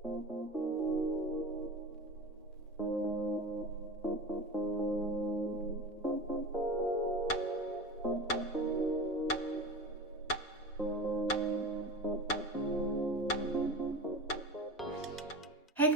Hejka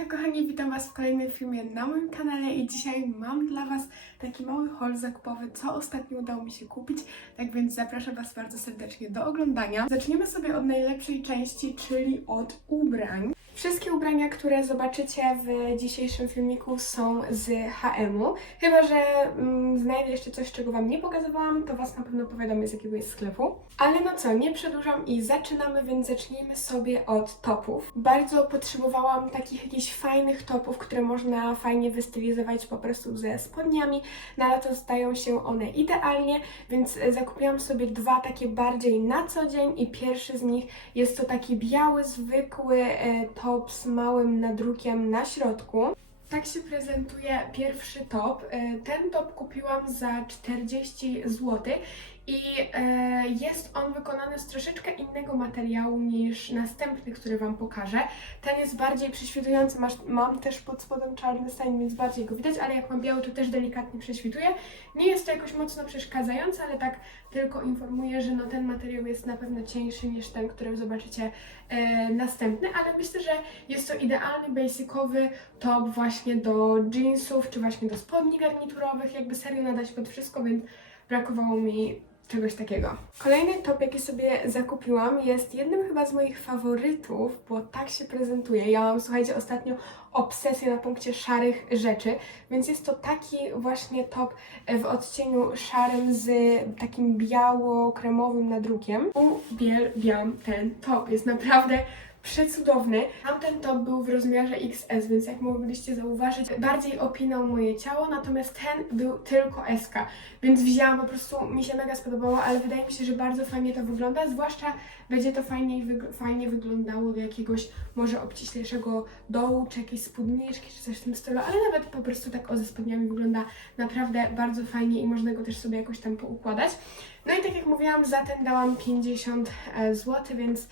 kochani, witam Was w kolejnym filmie na moim kanale i dzisiaj mam dla Was taki mały haul zakupowy, co ostatnio udało mi się kupić, tak więc zapraszam Was bardzo serdecznie do oglądania. Zaczniemy sobie od najlepszej części, czyli od ubrań. Wszystkie ubrania, które zobaczycie w dzisiejszym filmiku są z H&M-u. Chyba, że mm, znajdę jeszcze coś, czego Wam nie pokazywałam, to Was na pewno powiadomię z jakiego jest sklepu. Ale no co, nie przedłużam i zaczynamy, więc zacznijmy sobie od topów. Bardzo potrzebowałam takich jakichś fajnych topów, które można fajnie wystylizować po prostu ze spodniami. Na lato zdają się one idealnie, więc zakupiłam sobie dwa takie bardziej na co dzień i pierwszy z nich jest to taki biały, zwykły e, top z małym nadrukiem na środku. Tak się prezentuje pierwszy top. E, Ten top kupiłam za 40 zł i e, jest on wykonany z troszeczkę innego materiału niż następny, który Wam pokażę. Ten jest bardziej prześwitujący, masz, mam też pod spodem czarny stain, więc bardziej go widać, ale jak mam biały, to też delikatnie prześwituje. Nie jest to jakoś mocno przeszkadzające, ale tak tylko informuję, że no, ten materiał jest na pewno cieńszy niż ten, który zobaczycie e, następny, ale myślę, że jest to idealny, basicowy top właśnie do jeansów, czy właśnie do spodni garniturowych, jakby serio nadać pod wszystko, więc brakowało mi czegoś takiego. Kolejny top, jaki sobie zakupiłam, jest jednym chyba z moich faworytów, bo tak się prezentuje. Ja mam, słuchajcie, ostatnio obsesję na punkcie szarych rzeczy, więc jest to taki właśnie top w odcieniu szarym z takim biało-kremowym nadrukiem. Uwielbiam ten top, jest naprawdę przecudowny. Tamten top był w rozmiarze XS, więc jak mogliście zauważyć, bardziej opinał moje ciało, natomiast ten był tylko SK, więc wzięłam, po prostu mi się mega spodobało, ale wydaje mi się, że bardzo fajnie to wygląda, zwłaszcza będzie to fajnie, fajnie wyglądało do jakiegoś może obciślejszego dołu, czy jakiejś spódniczki, czy coś w tym stylu, ale nawet po prostu tak o ze spodniami wygląda naprawdę bardzo fajnie i można go też sobie jakoś tam poukładać. No i tak jak mówiłam, za ten dałam 50 zł, więc E,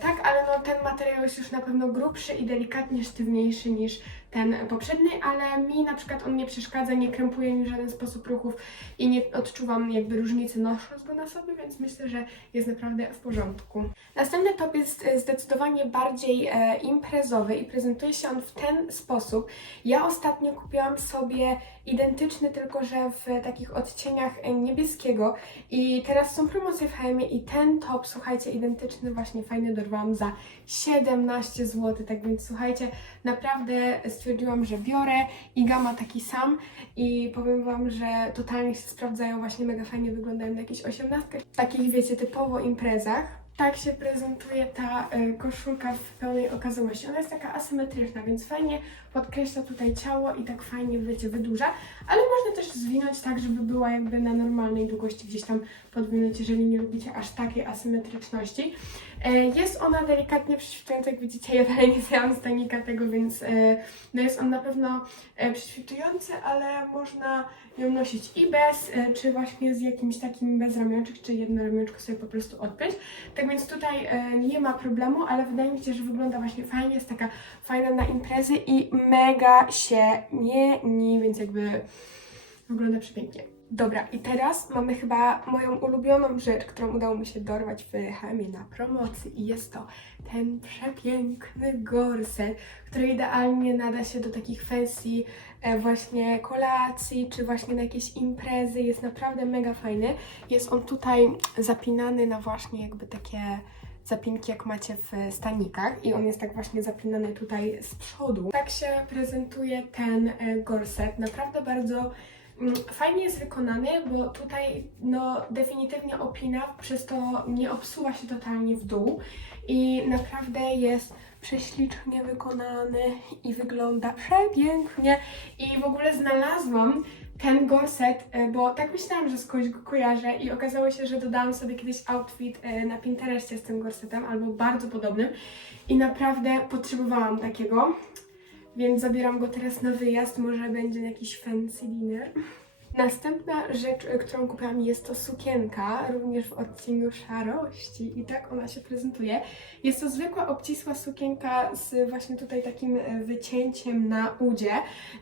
tak, ale no ten materiał jest już na pewno grubszy i delikatnie sztywniejszy niż ten poprzedni, ale mi na przykład on nie przeszkadza, nie krępuje mi w żaden sposób ruchów i nie odczuwam jakby różnicy nosząc go na sobie, więc myślę, że jest naprawdę w porządku. Następny top jest e, zdecydowanie bardziej e, imprezowy i prezentuje się on w ten sposób. Ja ostatnio kupiłam sobie identyczny, tylko że w takich odcieniach e, niebieskiego i teraz są promocje w H&M i ten top, słuchajcie, identyczny właśnie fajny dorwałam za 17 zł, tak więc słuchajcie, naprawdę stwierdziłam, że biorę i gama taki sam i powiem Wam, że totalnie się sprawdzają, właśnie mega fajnie wyglądają na jakichś 18, takich wiecie, typowo imprezach. Tak się prezentuje ta y, koszulka w pełnej okazałości. Ona jest taka asymetryczna, więc fajnie podkreśla tutaj ciało i tak fajnie, wiecie, wydłuża, ale można też zwinąć tak, żeby była jakby na normalnej długości gdzieś tam podwinąć, jeżeli nie lubicie aż takiej asymetryczności. E, Jest ona delikatnie prześwitująca, jak widzicie, ja dalej nie zdjęłam stanika tego, więc e, no jest on na pewno e, prześwitujący, ale można ją nosić i bez, czy właśnie z jakimś takim bez ramionczek, czy jedno ramionczko sobie po prostu odpiąć. Tak więc tutaj nie ma problemu, ale wydaje mi się, że wygląda właśnie fajnie, jest taka fajna na imprezy i mega się mieni, więc jakby wygląda przepięknie. Dobra, i teraz mamy chyba moją ulubioną rzecz, którą udało mi się dorwać w H&M na promocji i jest to ten przepiękny gorset, który idealnie nada się do takich fancy e, właśnie kolacji, czy właśnie na jakieś imprezy, jest naprawdę mega fajny. Jest on tutaj zapinany na właśnie jakby takie zapinki, jak macie w stanikach i on jest tak właśnie zapinany tutaj z przodu. Tak się prezentuje ten e, gorset, naprawdę bardzo fajnie jest wykonany, bo tutaj no definitywnie opina, przez to nie obsuwa się totalnie w dół i naprawdę jest prześlicznie wykonany i wygląda przepięknie. I w ogóle znalazłam ten gorset, e, bo tak myślałam, że skądś go kojarzę i okazało się, że dodałam sobie kiedyś outfit e, na Pinterestie z tym gorsetem albo bardzo podobnym. I naprawdę potrzebowałam takiego, więc zabieram go teraz na wyjazd, może będzie jakiś fancy dinner. Następna rzecz, y, którą kupiłam jest to sukienka, również w odcieniu szarości i tak ona się prezentuje. Jest to zwykła, obcisła sukienka z właśnie tutaj takim y, wycięciem na udzie.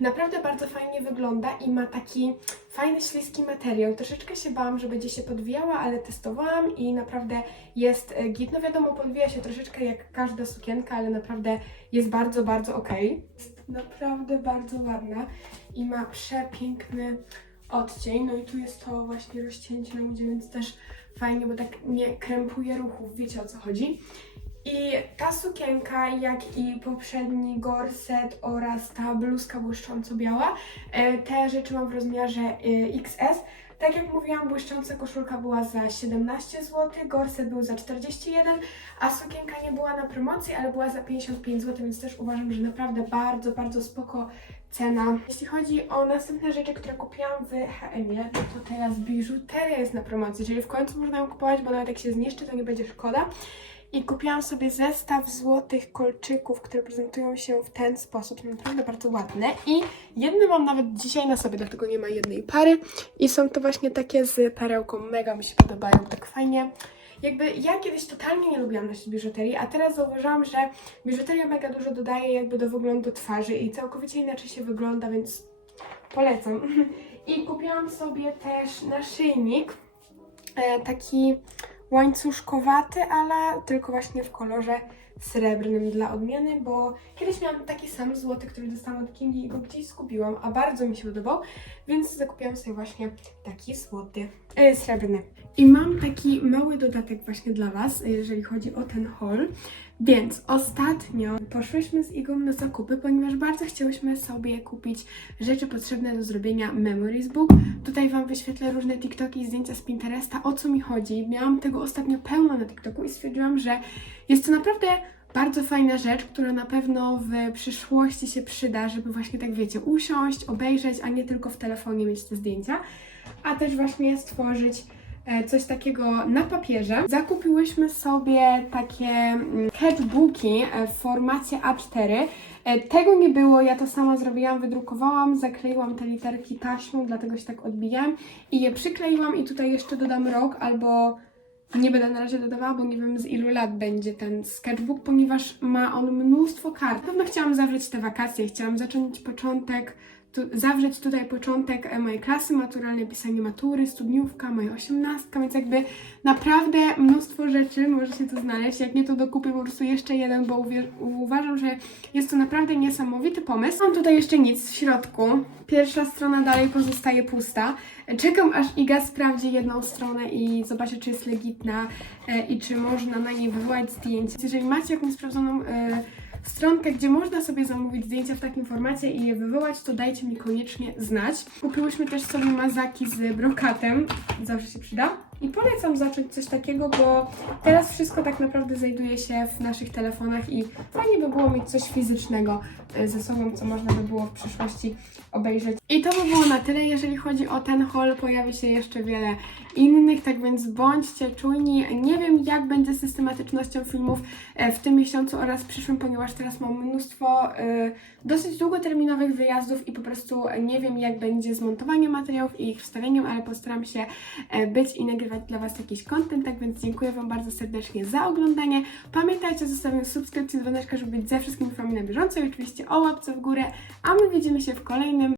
Naprawdę bardzo fajnie wygląda i ma taki fajny, śliski materiał. Troszeczkę się bałam, że będzie się podwijała, ale testowałam i naprawdę jest y, git. No wiadomo, podwija się troszeczkę jak każda sukienka, ale naprawdę jest bardzo, bardzo okej. Jest naprawdę bardzo ładna i ma przepiękny odcień. No i tu jest to właśnie rozcięcie na udzie, więc też fajnie, bo tak nie krępuje ruchów, wiecie o co chodzi. I ta sukienka, jak i poprzedni gorset oraz ta bluzka błyszcząco-biała, e, te rzeczy mam w rozmiarze e, XS. Tak jak mówiłam, błyszcząca koszulka była za 17 zł, gorset był za 41, a sukienka nie była na promocji, ale była za 55 zł, więc też uważam, że naprawdę bardzo, bardzo spoko cena. Jeśli chodzi o następne rzeczy, które kupiłam w no to teraz biżuteria jest na promocji, czyli w końcu można ją kupować, bo nawet jak się zniszczy, to nie będzie szkoda. I kupiłam sobie zestaw złotych kolczyków, które prezentują się w ten sposób. Naprawdę bardzo ładne. I jedne mam nawet dzisiaj na sobie, dlatego nie ma jednej pary. I są to właśnie takie z perełką. Mega mi się podobają, tak fajnie. Jakby ja kiedyś totalnie nie lubiłam nosić biżuterii, a teraz zauważyłam, że biżuteria mega dużo dodaje jakby do wyglądu twarzy i całkowicie inaczej się wygląda, więc polecam. I kupiłam sobie też naszyjnik, e, taki łańcuszkowaty, ale tylko właśnie w kolorze srebrnym dla odmiany, bo kiedyś miałam taki sam złoty, który dostałam od Kingi i go gdzieś skupiłam, a bardzo mi się podobał, więc zakupiłam sobie właśnie taki złoty, e, srebrny. I mam taki mały dodatek właśnie dla Was, jeżeli chodzi o ten haul. Więc ostatnio poszłyśmy z Igą na zakupy, ponieważ bardzo chciałyśmy sobie kupić rzeczy potrzebne do zrobienia Memories Book. Tutaj Wam wyświetlę różne TikToki i zdjęcia z Pinteresta, o co mi chodzi. Miałam tego ostatnio pełno na TikToku i stwierdziłam, że jest to naprawdę bardzo fajna rzecz, która na pewno w przyszłości się przyda, żeby właśnie tak wiecie, usiąść, obejrzeć, a nie tylko w telefonie mieć te zdjęcia, a też właśnie stworzyć coś takiego na papierze. Zakupiłyśmy sobie takie mm, sketchbooki e, w formacie A4. E, Tego nie było, ja to sama zrobiłam, wydrukowałam, zakleiłam te literki taśmą, dlatego się tak odbijam i je przykleiłam i tutaj jeszcze dodam rok albo nie będę na razie dodawała, bo nie wiem z ilu lat będzie ten sketchbook, ponieważ ma on mnóstwo kart. Na pewno chciałam zawrzeć te wakacje, chciałam zacząć początek, tu, zawrzeć tutaj początek e, mojej klasy maturalnej, pisanie matury, studniówka, moja osiemnastka, więc jakby naprawdę mnóstwo rzeczy może się tu znaleźć. Jak nie, to dokupię po prostu jeszcze jeden, bo uważam, że jest to naprawdę niesamowity pomysł. Mam tutaj jeszcze nic w środku. Pierwsza strona dalej pozostaje pusta. Czekam aż Iga sprawdzi jedną stronę i zobaczy, czy jest legitna e, i czy można na niej wywołać zdjęcia. Jeżeli macie jakąś sprawdzoną e, stronkę, gdzie można sobie zamówić zdjęcia w takim formacie i je wywołać, to dajcie mi koniecznie znać. Kupiłyśmy też sobie mazaki z brokatem, zawsze się przyda. I polecam zacząć coś takiego, bo teraz wszystko tak naprawdę znajduje się w naszych telefonach i fajnie by było mieć coś fizycznego e, ze sobą, co można by było w przyszłości obejrzeć. I to by było na tyle, jeżeli chodzi o ten haul. Pojawi się jeszcze wiele innych, tak więc bądźcie czujni. Nie wiem, jak będzie z systematycznością filmów e, w tym miesiącu oraz przyszłym, ponieważ teraz mam mnóstwo e, dosyć długoterminowych wyjazdów i po prostu nie wiem, jak będzie z montowaniem materiałów i ich wstawieniem, ale postaram się być i nagrywać dla Was jakiś content, tak więc dziękuję Wam bardzo serdecznie za oglądanie. Pamiętajcie o zostawieniu subskrypcji, dzwoneczka, żeby być ze wszystkimi Wami na bieżąco i oczywiście o łapce w górę, a my widzimy się w kolejnym